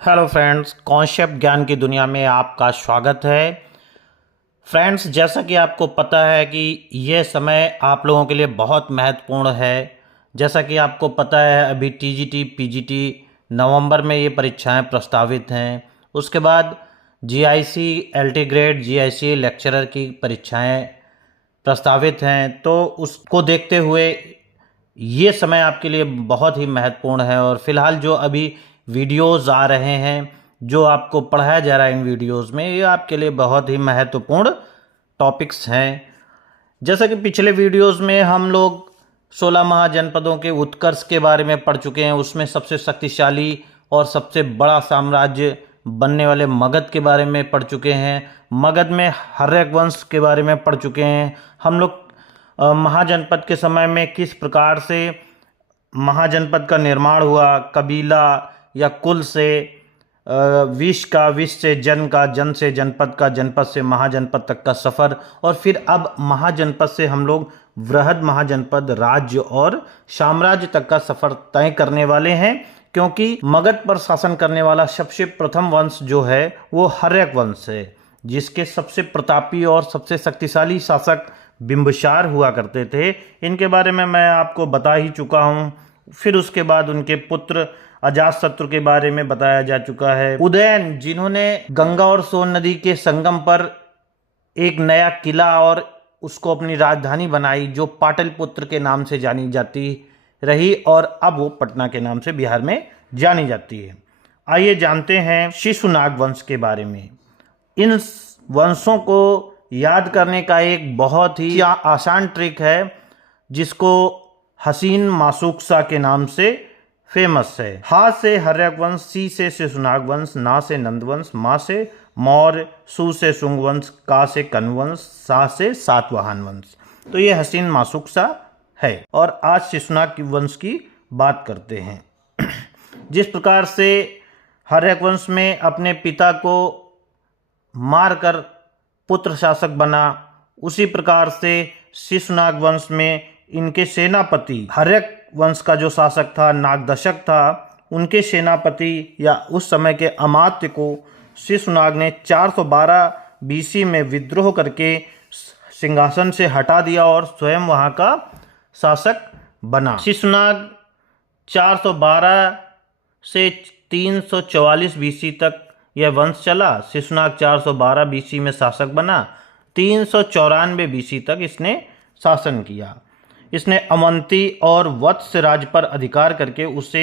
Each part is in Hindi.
हेलो फ्रेंड्स, कॉन्सेप्ट ज्ञान की दुनिया में आपका स्वागत है। फ्रेंड्स, जैसा कि आपको पता है कि ये समय आप लोगों के लिए बहुत महत्वपूर्ण है। जैसा कि आपको पता है, अभी टीजीटी पीजीटी नवंबर में ये परीक्षाएं प्रस्तावित हैं। उसके बाद GIC LT grade, GIC lecturer की परीक्षाएं प्रस्तावित हैं। तो उसको देखते हुए ये समय आपके लिए बहुत ही महत्वपूर्ण है। और फिलहाल जो अभी वीडियोस आ रहे हैं, जो आपको पढ़ाया जा रहा है इन वीडियोस में, ये आपके लिए बहुत ही महत्वपूर्ण टॉपिक्स हैं। जैसा कि पिछले वीडियोस में हम लोग 16 महाजनपदों के उत्कर्ष के बारे में पढ़ चुके हैं। उसमें सबसे शक्तिशाली और सबसे बड़ा साम्राज्य बनने वाले मगध के बारे में पढ़ चुके हैं। मगध में हर्यक वंश के बारे में पढ़ चुके हैं हम लोग। महाजनपद के समय में किस प्रकार से महाजनपद का निर्माण हुआ, कबीला या कुल से विष से जन का, जन से जनपद का, जनपद से महाजनपद तक का सफ़र। और फिर अब महाजनपद से हम लोग वृहद महाजनपद, राज्य और साम्राज्य तक का सफ़र तय करने वाले हैं। क्योंकि मगध पर शासन करने वाला सबसे प्रथम वंश जो है वो हर्यक वंश है, जिसके सबसे प्रतापी और सबसे शक्तिशाली शासक बिंबिसार हुआ करते थे। इनके बारे में मैं आपको बता ही चुका हूँ। फिर उसके बाद उनके पुत्र अजातशत्रु के बारे में बताया जा चुका है। उदयन, जिन्होंने गंगा और सोन नदी के संगम पर एक नया किला और उसको अपनी राजधानी बनाई, जो पाटलिपुत्र के नाम से जानी जाती रही और अब वो पटना के नाम से बिहार में जानी जाती है। आइए जानते हैं शिशुनाग वंश के बारे में। इन वंशों को याद करने का एक बहुत ही आसान ट्रिक है, जिसको हसीन मासुकसा के नाम से फेमस है। हा से हर्यक वंश, सी से शिशुनाग वंश, ना से नंद वंश, मा से मौर्य, सु से शुंग वंश, का से कण्व वंश, सा से सातवाहन वंश। तो ये हसीन मासुकसा है। और आज शिशुनाग वंश की बात करते हैं। जिस प्रकार से हर्यक वंश में अपने पिता को मारकर पुत्र शासक बना, उसी प्रकार से शिशुनाग वंश में इनके सेनापति, हर्यक वंश का जो शासक था नागदशक था, उनके सेनापति या उस समय के अमात्य को शिशुनाग ने 412 बीसी में विद्रोह करके सिंहासन से हटा दिया और स्वयं वहाँ का शासक बना। शिशुनाग 412 से 344 बीसी तक यह वंश चला। शिशुनाग 412 बीसी में शासक बना। 394 बीसी तक इसने शासन किया। इसने अवंती और वत्स राज्य पर अधिकार करके उसे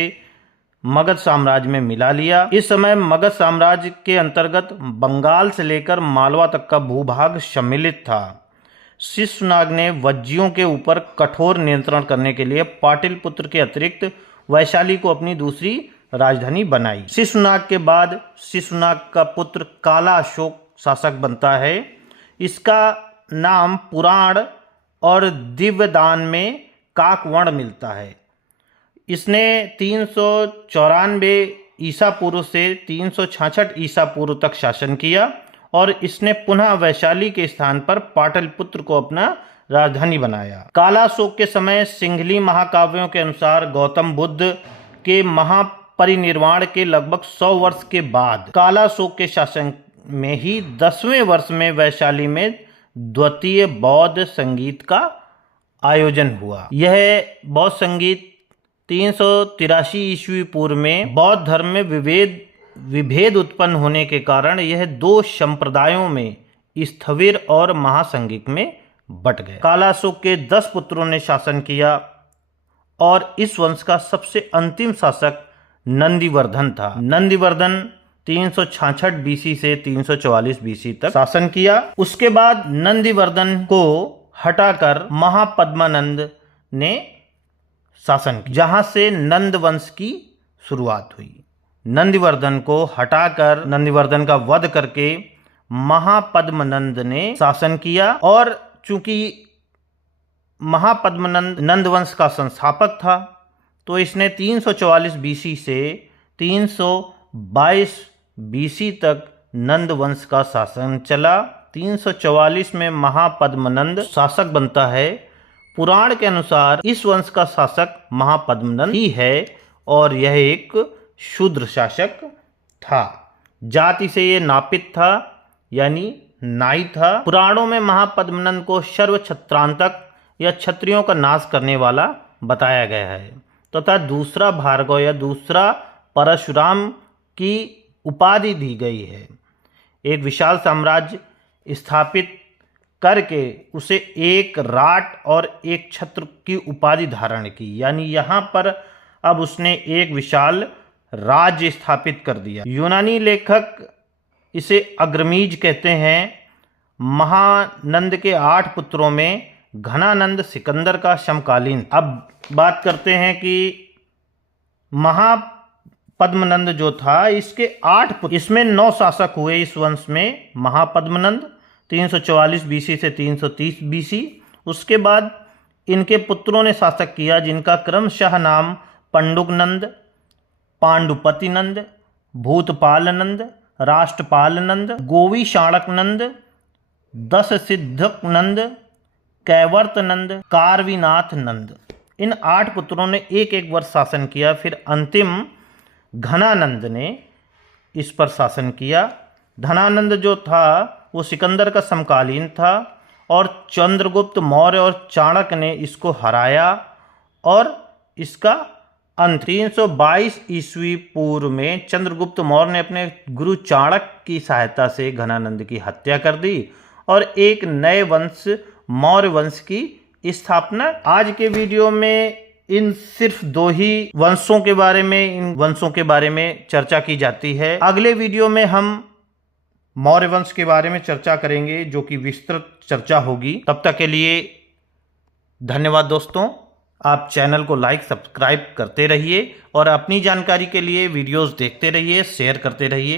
मगध साम्राज्य में मिला लिया। इस समय मगध साम्राज्य के अंतर्गत बंगाल से लेकर मालवा तक का भूभाग सम्मिलित था। शिशुनाग ने वज्जियों के ऊपर कठोर नियंत्रण करने के लिए पाटलिपुत्र के अतिरिक्त वैशाली को अपनी दूसरी राजधानी बनाई। शिशुनाग के बाद शिशुनाग का पुत्र काला अशोक शासक बनता है। इसका नाम पुराण और दिव्यदान में काकवर्ण मिलता है। इसने 394 ईसा पूर्व से 366 ईसा पूर्व तक शासन किया और इसने पुनः वैशाली के स्थान पर पाटलिपुत्र को अपना राजधानी बनाया। कालाशोक के समय सिंहली महाकाव्यों के अनुसार गौतम बुद्ध के महापरिनिर्वाण के लगभग 100 वर्ष के बाद कालाशोक के शासन में ही 10वें वर्ष में वैशाली में द्वितीय बौद्ध संगीत का आयोजन हुआ। यह बौद्ध संगीत 383 ईस्वी पूर्व में बौद्ध धर्म में विभेद उत्पन्न होने के कारण यह दो संप्रदायों में स्थविर और महासंगीत में बट गए। कालाशोक के 10 पुत्रों ने शासन किया और इस वंश का सबसे अंतिम शासक नंदिवर्धन था। नंदिवर्धन 366 बीसी से 344 बीसी तक शासन किया। उसके बाद नंदिवर्धन को हटाकर महापद्मानंद ने शासन किया, जहां से नंद वंश की शुरुआत हुई। नंदिवर्धन को हटाकर, नंदिवर्धन का वध करके महापद्मनंद ने शासन किया। और चूंकि महापद्मनंद नंद वंश का संस्थापक था, तो इसने 344 बीसी से 322 बीसी तक नंद वंश का शासन चला। 344 में महापद्मनंद शासक बनता है। पुराण के अनुसार इस वंश का शासक महापद्मनंद ही है और यह एक शूद्र शासक था। जाति से ये नापित था यानी नाई था। पुराणों में महापद्मनंद को सर्व छत्रांतक या क्षत्रियों का नाश करने वाला बताया गया है तथा दूसरा भार्गव या दूसरा परशुराम की उपाधि दी गई है। एक विशाल साम्राज्य स्थापित करके उसे एक राट और एक छत्र की उपाधि धारण की, यानी यहाँ पर अब उसने एक विशाल राज्य स्थापित कर दिया। यूनानी लेखक इसे अग्रमीज कहते हैं। महानंद के 8 पुत्रों में घनानंद सिकंदर का समकालीन। अब बात करते हैं कि महापद्मनंद जो था इसके 8 पुत्र, इसमें 9 शासक हुए इस वंश में। महापद्मनंद 344 बीसी से 330 बीसी। उसके बाद इनके पुत्रों ने शासक किया जिनका क्रमशः नाम पंडुकनंद, पांडुपतिनंद, भूतपालनंद, राष्ट्रपालनंद, गोवीशाणकनंद, दशसिद्धकनंद, कैवर्तनंद, कारवीनाथ नंद। इन 8 पुत्रों ने एक एक वर्ष शासन किया। फिर अंतिम घनानंद ने इस पर शासन किया। धनानंद जो था वो सिकंदर का समकालीन था और चंद्रगुप्त मौर्य और चाणक्य ने इसको हराया और इसका अंत 322 ईस्वी पूर्व में चंद्रगुप्त मौर्य ने अपने गुरु चाणक्य की सहायता से घनानंद की हत्या कर दी और एक नए वंश मौर्य वंश की स्थापना। आज के वीडियो में इन सिर्फ 2 ही वंशों के बारे में, इन वंशों के बारे में चर्चा की जाती है। अगले वीडियो में हम मौर्य वंश के बारे में चर्चा करेंगे जो कि विस्तृत चर्चा होगी। तब तक के लिए धन्यवाद दोस्तों। आप चैनल को लाइक सब्सक्राइब करते रहिए और अपनी जानकारी के लिए वीडियोस देखते रहिए, शेयर करते रहिए।